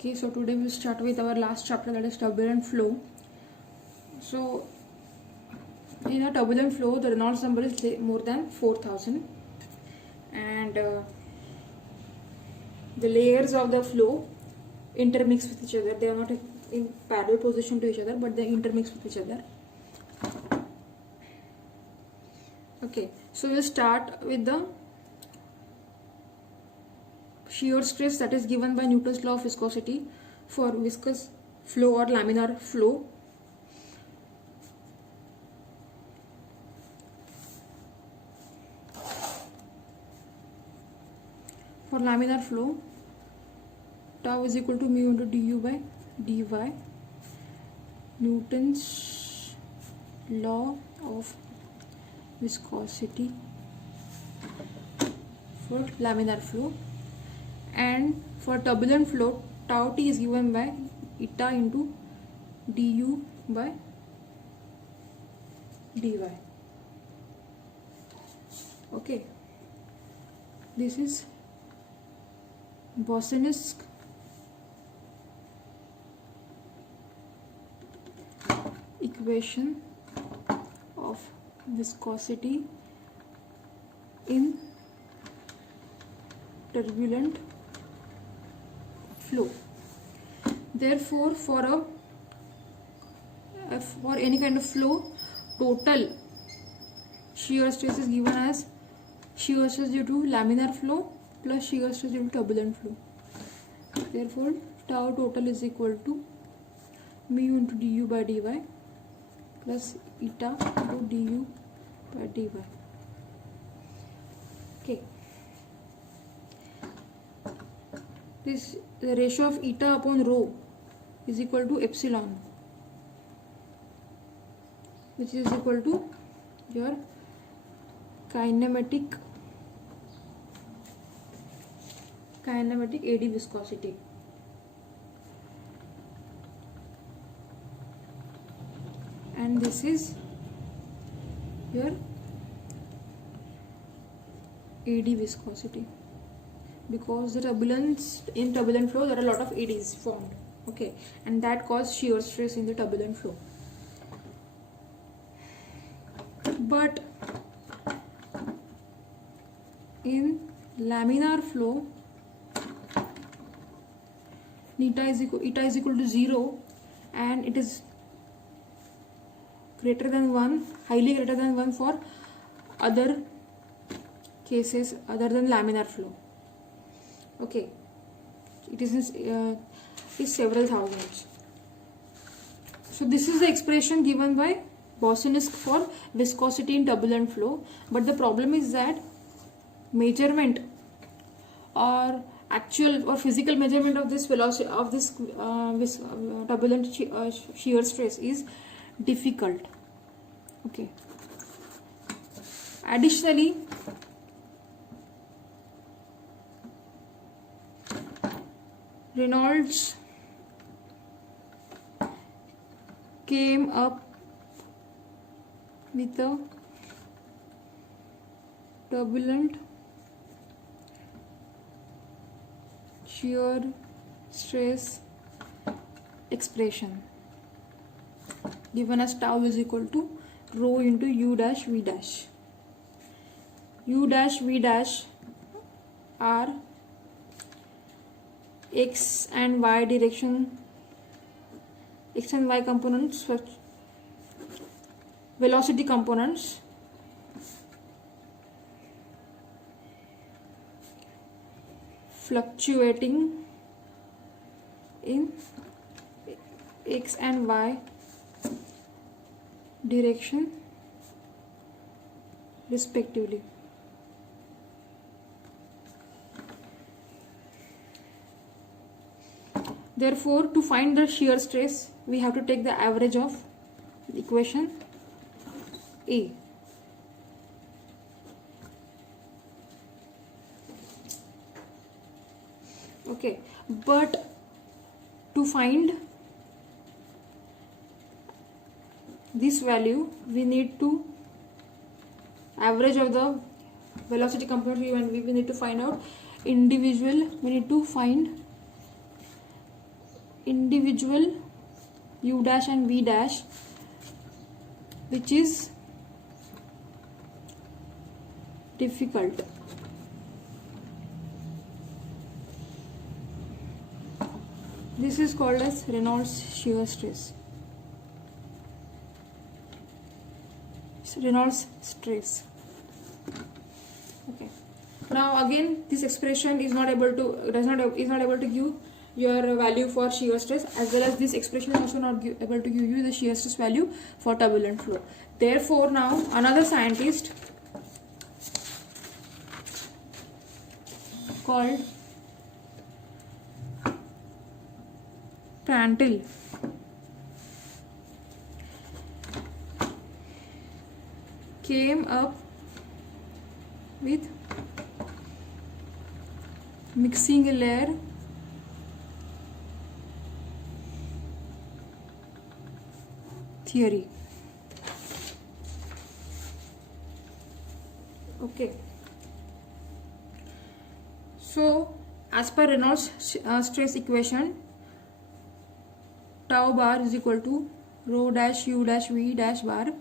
Okay, so today we'll start with our last chapter, that is turbulent flow. So in a turbulent flow, the Reynolds number is more than 4000, and the layers of the flow intermix with each other. They are not in parallel position to each other, but they intermix with each other. Okay, so we'll start with the shear stress that is given by Newton's law of viscosity for viscous flow or laminar flow. For laminar flow, tau is equal to mu into du by dy. Newton's law of viscosity for laminar flow. And for turbulent flow, tau t is given by eta into du by dy. Okay, this is Bosinisk equation of viscosity in turbulent flow. Therefore, for any kind of flow, total shear stress is given as shear stress due to laminar flow plus shear stress due to turbulent flow. Therefore, tau total is equal to mu into du by dy plus eta into du by dy. Okay. The ratio of eta upon rho is equal to epsilon, which is equal to your kinematic AD viscosity. And this is your AD viscosity, because the in turbulent flow there are a lot of ADs formed, okay, and that causes shear stress in the turbulent flow. But in laminar flow, eta is equal to 0, and it is greater than 1, highly greater than 1 for other cases other than laminar flow. Okay, it is several thousands. So this is the expression given by Bosinisk for viscosity in turbulent flow. But the problem is that measurement or actual or physical measurement of this velocity of this turbulent shear stress is difficult. Okay. Additionally, Reynolds came up with a turbulent shear stress expression given as tau is equal to rho into u dash v dash. U dash v dash are x and y direction, x and y components, velocity components, fluctuating in x and y direction respectively. Therefore, to find the shear stress, we have to take the average of the equation A. Okay, but to find this value, we need to average of the velocity component, and we need to find out individual, we need to find individual u dash and v dash which is difficult. This is called as Reynolds shear stress. Reynolds stress. Okay. Now again, this expression is not able to give your value for shear stress, as well as this expression is also not able to give you the shear stress value for turbulent flow. Therefore, now another scientist called Prandtl came up with mixing layer theory. Okay. So, as per Reynolds stress equation, tau bar is equal to rho dash u dash v dash bar.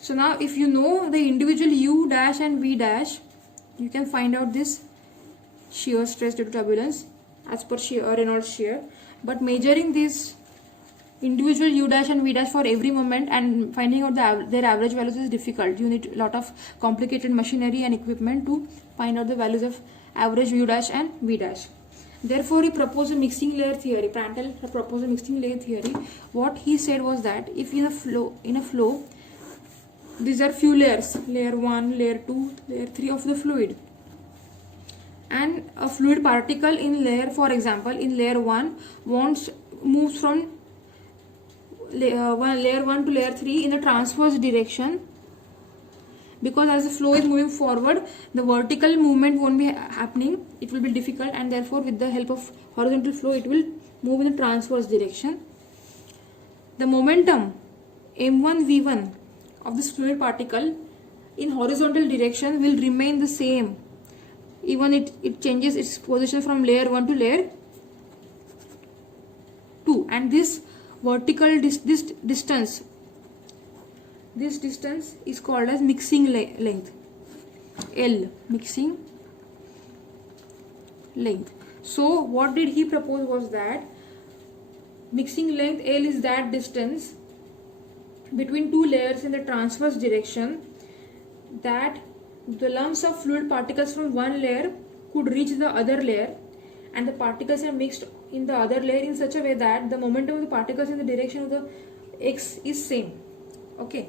So now if you know the individual u dash and v dash, you can find out this shear stress due to turbulence as per Reynolds shear. But measuring this individual u dash and v dash for every moment and finding out their average values is difficult. You need a lot of complicated machinery and equipment to find out the values of average u dash and v dash. Therefore, he proposed a mixing layer theory. Prandtl proposed a mixing layer theory. What he said was that if in a flow, these are few layers, layer 1, layer 2, layer 3 of the fluid, and a fluid particle in layer, for example, in layer 1 moves from layer 1 to layer 3 in the transverse direction, because as the flow is moving forward, the vertical movement won't be happening, it will be difficult, and therefore with the help of horizontal flow it will move in the transverse direction. The momentum m1v1 of this fluid particle in horizontal direction will remain the same even it changes its position from layer 1 to layer 2, and this vertical distance is called as mixing length, L, mixing length. So what did he propose was that mixing length L is that distance between two layers in the transverse direction that the lumps of fluid particles from one layer could reach the other layer, and the particles are mixed in the other layer in such a way that the momentum of the particles in the direction of the x is same. Okay,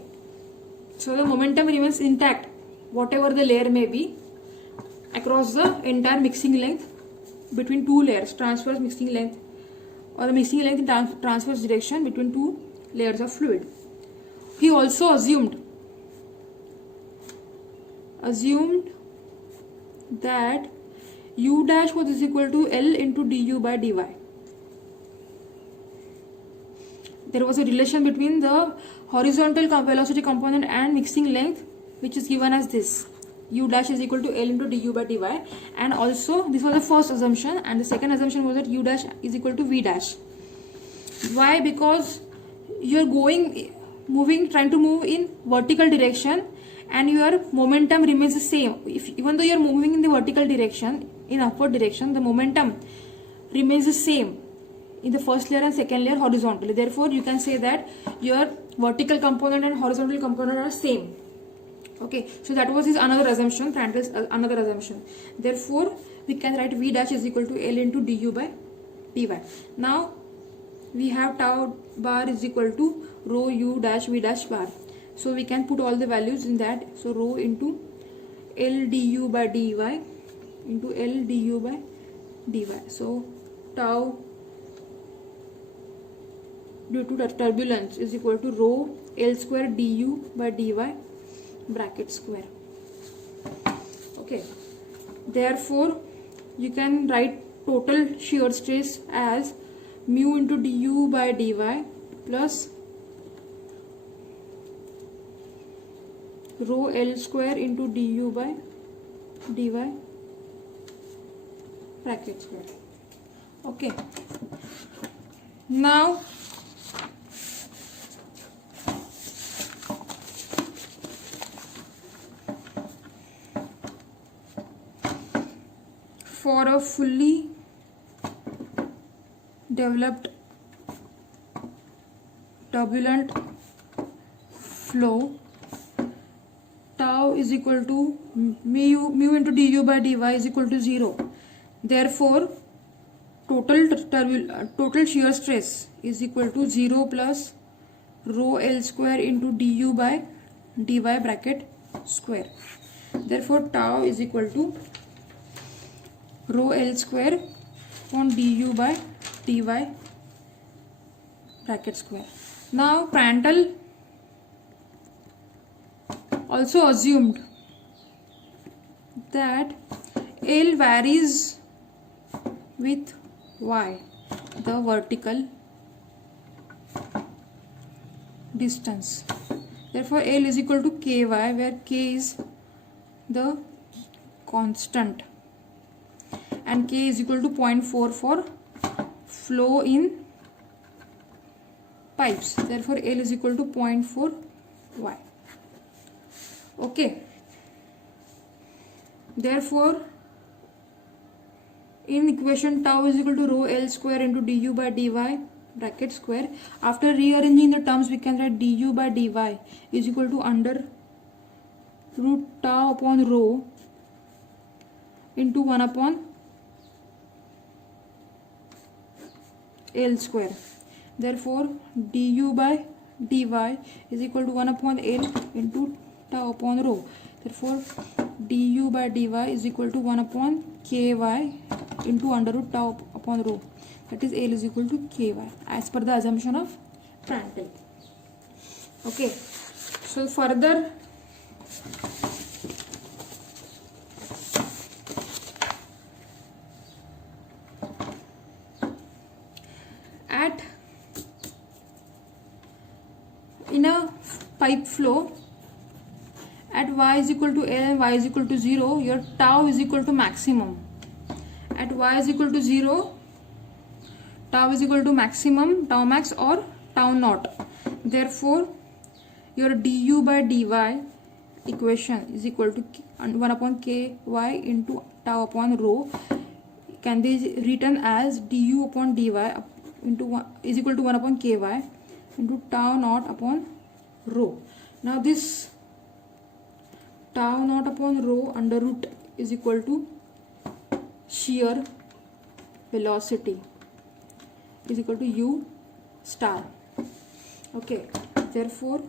so the momentum remains intact whatever the layer may be across the entire mixing length between two layers, transverse mixing length, or the mixing length in transverse direction between two layers of fluid. He also assumed that u dash was equal to L into du by dy. There was a relation between the horizontal velocity component and mixing length, which is given as this: u dash is equal to L into du by dy. And also this was the first assumption, and the second assumption was that u dash is equal to v dash. Why? Because you are trying to move in vertical direction, and your momentum remains the same. Even though you are moving in the vertical direction, in upward direction, the momentum remains the same in the first layer and second layer horizontally. Therefore, you can say that your vertical component and horizontal component are same. Okay, so that was his another assumption, Prandtl's another assumption. Therefore, we can write v dash is equal to L into du by dy. Now, we have tau bar is equal to rho u dash v dash bar. So we can put all the values in that. So rho into L du by dy into L du by dy. So tau due to turbulence is equal to rho L square du by dy bracket square. Okay. Therefore, you can write total shear stress as mu into du by dy plus rho L square into du by dy bracket square. Okay. Now for a fully developed turbulent flow, tau is equal to mu into du by dy is equal to 0. Therefore, total shear stress is equal to 0 plus rho L square into du by dy bracket square. Therefore, tau is equal to rho L square upon du by dy bracket square. Now Prandtl also assumed that L varies with y, the vertical distance. Therefore L is equal to ky, where k is the constant and k is equal to 0.4 for flow in pipes. Therefore L is equal to 0.4 y. Okay. Therefore in equation tau is equal to rho L square into du by dy bracket square. After rearranging the terms, we can write du by dy is equal to under root tau upon rho into 1 upon L square. Therefore du by dy is equal to 1 upon L into tau upon rho. Therefore du by dy is equal to 1 upon ky into under root tau upon rho. That is L is equal to ky as per the assumption of Prandtl. Okay. So further in a pipe flow at y is equal to L and y is equal to 0, your tau is equal to maximum. At y is equal to 0, tau is equal to maximum, tau max or tau naught. Therefore your du by dy equation is equal to 1 upon ky into tau upon rho can be written as du upon dy into 1 is equal to 1 upon ky into tau naught upon rho. Now this tau naught upon rho under root is equal to shear velocity is equal to u star. Okay, therefore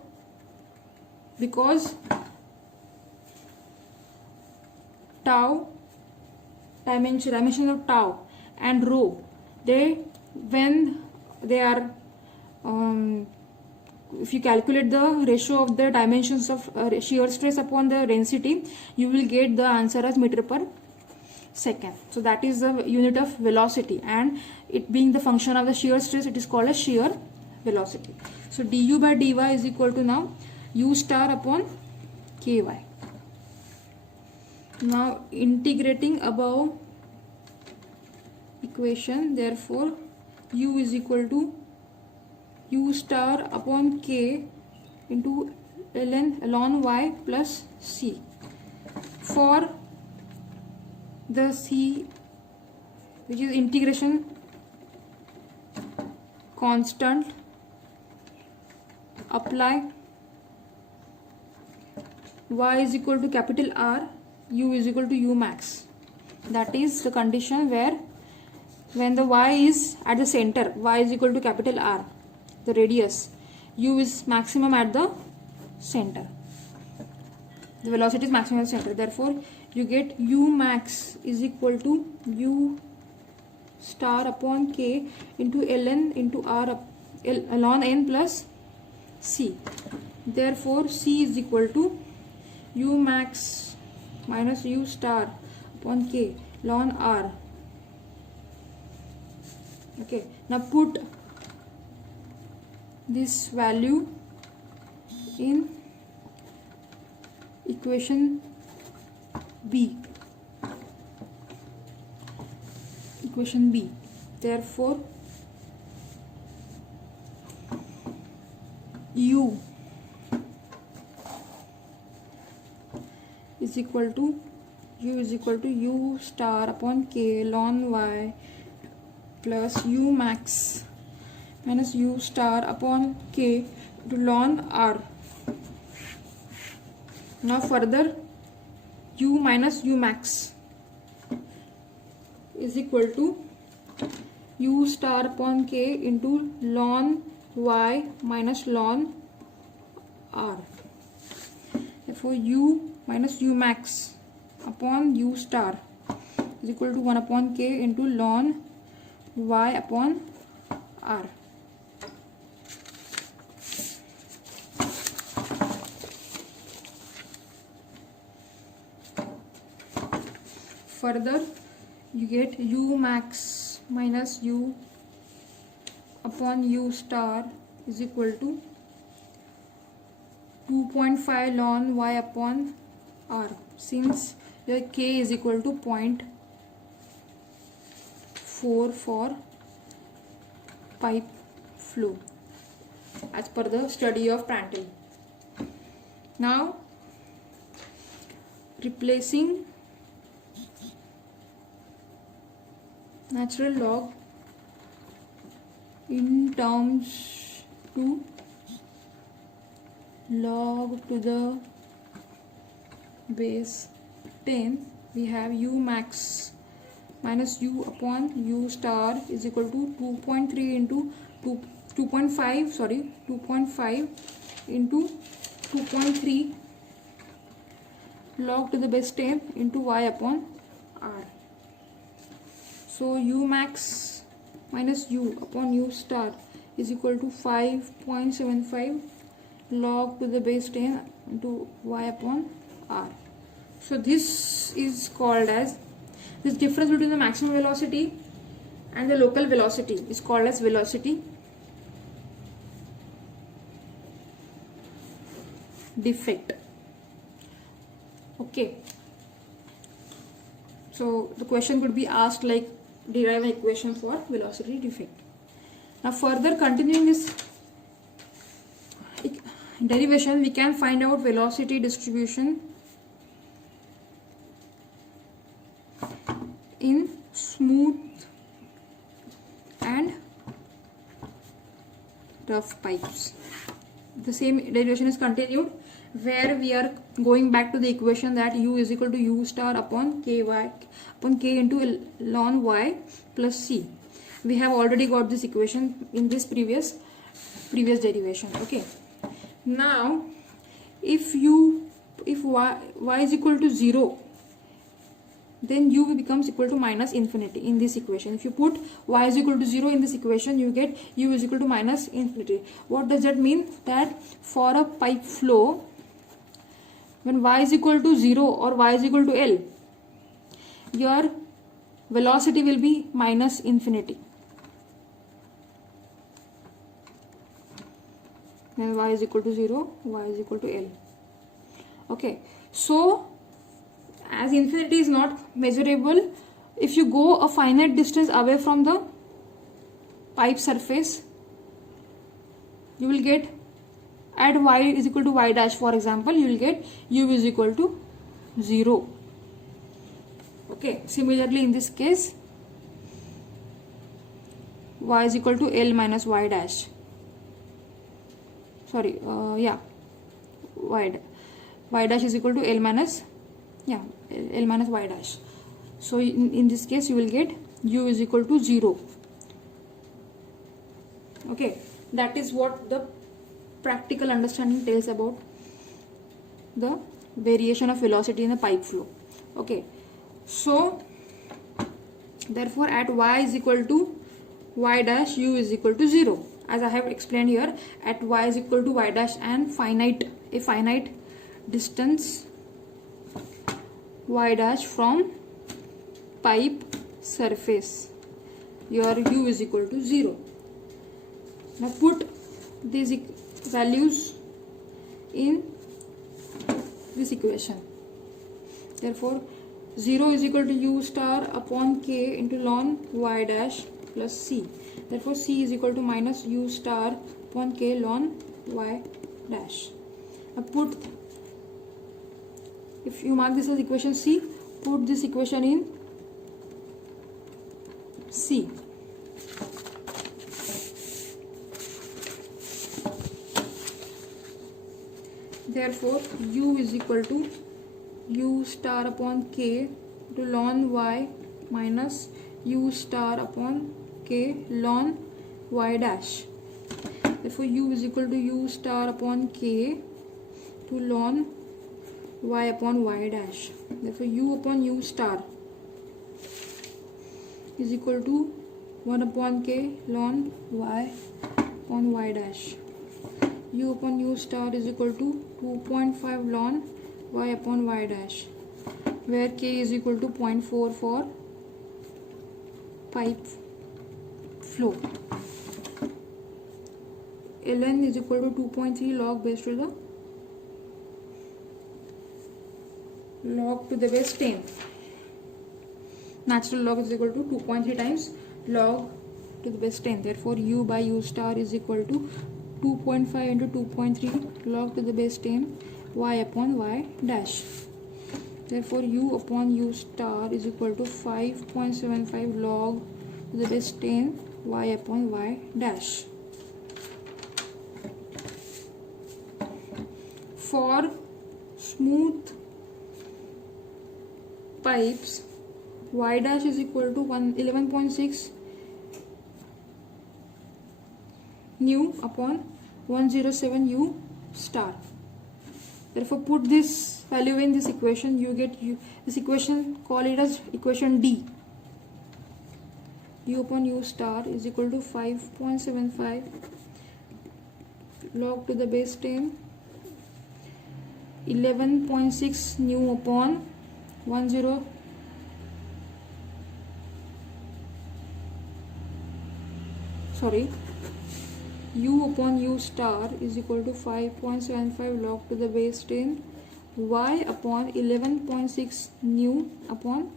because tau dimension of tau and rho, when they are if you calculate the ratio of the dimensions of shear stress upon the density, you will get the answer as meter per second. So that is the unit of velocity, and it being the function of the shear stress, it is called as shear velocity. So du by dy is equal to now u star upon ky. Now integrating above equation, therefore u is equal to u star upon k into ln y plus c. For the c, which is integration constant, apply y is equal to capital R, u is equal to u max. That is the condition where when the y is at the center, y is equal to capital R, the radius, u is maximum at the center, the velocity is maximum at the center. Therefore you get u max is equal to u star upon k into ln into r ln n plus c. Therefore c is equal to u max minus u star upon k ln r. Okay, now put this value in equation B. Therefore u is equal to u star upon k ln y plus u max minus u star upon k to ln r. Now further, u minus u max is equal to u star upon k into ln y minus ln r. Therefore u minus u max upon u star is equal to 1 upon k into ln y upon r. Further, you get u max minus u upon u star is equal to 2.5 ln y upon r, since your k is equal to 0.4 for pipe flow as per the study of Prandtl. Now replacing natural log in terms to log to the base 10, we have u max minus u upon u star is equal to 2.3 into 2.5 into 2.3 log to the base 10 into y upon r. So u max minus u upon u star is equal to 5.75 log to the base 10 into y upon r. So this is called as, this difference between the maximum velocity and the local velocity is called as velocity defect. Okay, so the question could be asked like, derive an equation for velocity defect. Now further continuing this derivation, we can find out velocity distribution in smooth and rough pipes. The same derivation is continued, where we are going back to the equation that u is equal to u star upon k into ln y plus c. We have already got this equation in this previous derivation. Okay, now if y is equal to 0, then u becomes equal to minus infinity in this equation. If you put y is equal to 0 in this equation, you get u is equal to minus infinity. What does that mean? That for a pipe flow, when y is equal to 0 or y is equal to L, your velocity will be minus infinity. When y is equal to 0, y is equal to L. Okay, so as infinity is not measurable, if you go a finite distance away from the pipe surface, you will get, at y is equal to y dash, for example, you will get u is equal to 0. Okay, similarly in this case, y is equal to L minus y dash. Sorry, y dash is equal to L minus y dash. So in this case you will get u is equal to 0. Okay, that is what the practical understanding tells about the variation of velocity in the pipe flow. Okay, so therefore at y is equal to y dash, u is equal to 0. As I have explained here, at y is equal to y dash and a finite distance y dash from pipe surface, your u is equal to 0. Now put these values in this equation. Therefore 0 is equal to u star upon k into ln y dash plus C. Therefore C is equal to minus U star upon K ln Y dash. Now put, if you mark this as equation C, put this equation in C. Therefore U is equal to U star upon K to ln Y minus U star upon K ln Y dash. Therefore U is equal to U star upon K to ln Y upon Y dash. Therefore U upon U star is equal to 1 upon K ln Y upon Y dash. U upon U star is equal to 2.5 ln Y upon Y dash, where K is equal to 0.4 for pipe flow. Ln is equal to 2.3 log base to the base 10. Natural log is equal to 2.3 times log to the base 10. Therefore U by U star is equal to 2.5 into 2.3 log to the base 10 Y upon Y dash. Therefore U upon U star is equal to 5.75 log to the base 10 Y upon Y dash. For smooth pipes, Y dash is equal to 11.6 nu upon 107 U star. Therefore put this value in this equation, you get this equation, call it as equation D. U upon U star is equal to 5.75 log to the base 10 11.6 nu upon 10 U upon U star is equal to 5.75 log to the base 10 Y upon 11.6 nu upon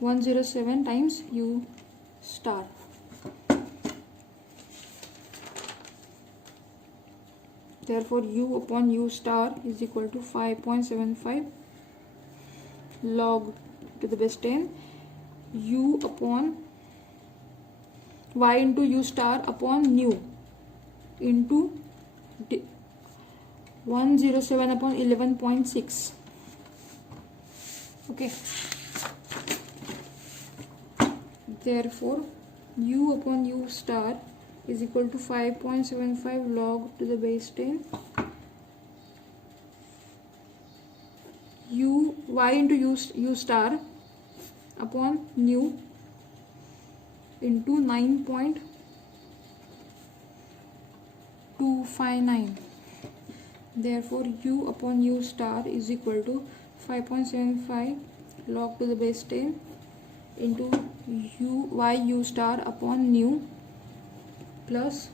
107 times U star. Therefore U upon U star is equal to 5.75 log to the base 10 U upon Y into U star upon nu into 107 upon 11.6. Okay. Therefore U upon U star is equal to 5.75 log to the base 10 Y into U star upon nu into 9.259. Therefore U upon U star is equal to 5.75 log to the base 10 into Y U star upon nu plus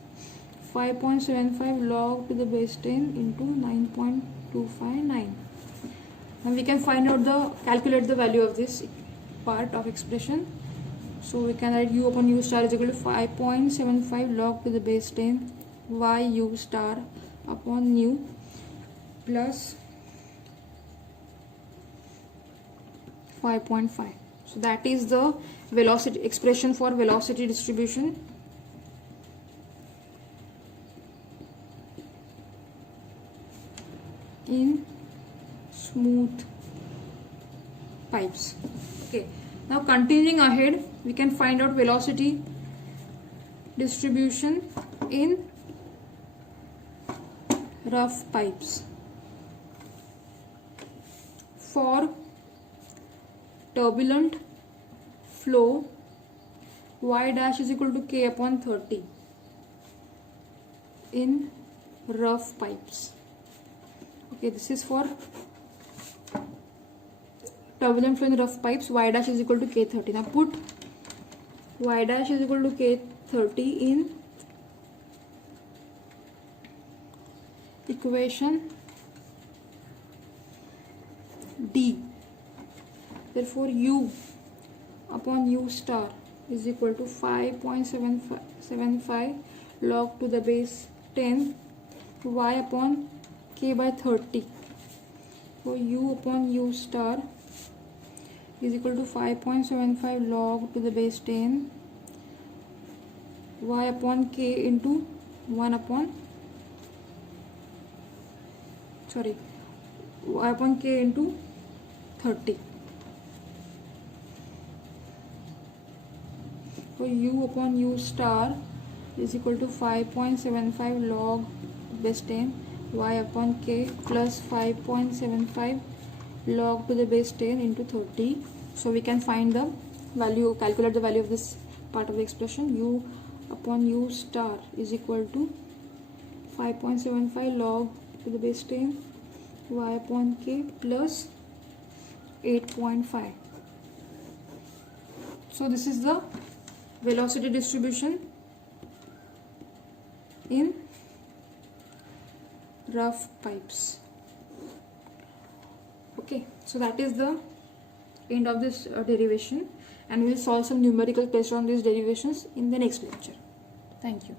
5.75 log to the base 10 into 9.259. Now we can calculate the value of this part of expression. So we can write U upon U star is equal to 5.75 log to the base 10 Y U star upon nu plus 5.5. So that is the velocity expression for velocity distribution in smooth pipes. Okay, now continuing ahead, we can find out velocity distribution in rough pipes. For turbulent flow, Y dash is equal to K upon 30 in rough pipes. Okay, this is for turbulent flow in rough pipes. Y dash is equal to K30. Now put Y dash is equal to K30 in equation D. Therefore U upon U star is equal to 5.75 log to the base 10 y upon k by 30. So u upon u star is equal to 5.75 log to the base 10 y upon k into 1 upon y upon k into 30. So u upon u star is equal to 5.75 log base 10 y upon k plus 5.75 log to the base 10 into 30. So we can find the value, calculate the value of this part of the expression. U upon u star is equal to 5.75 log to the base 10 y upon k plus 8.5. So this is the velocity distribution in rough pipes. Okay, so that is the end of this derivation, and we will solve some numerical tests on these derivations in the next lecture. Thank you.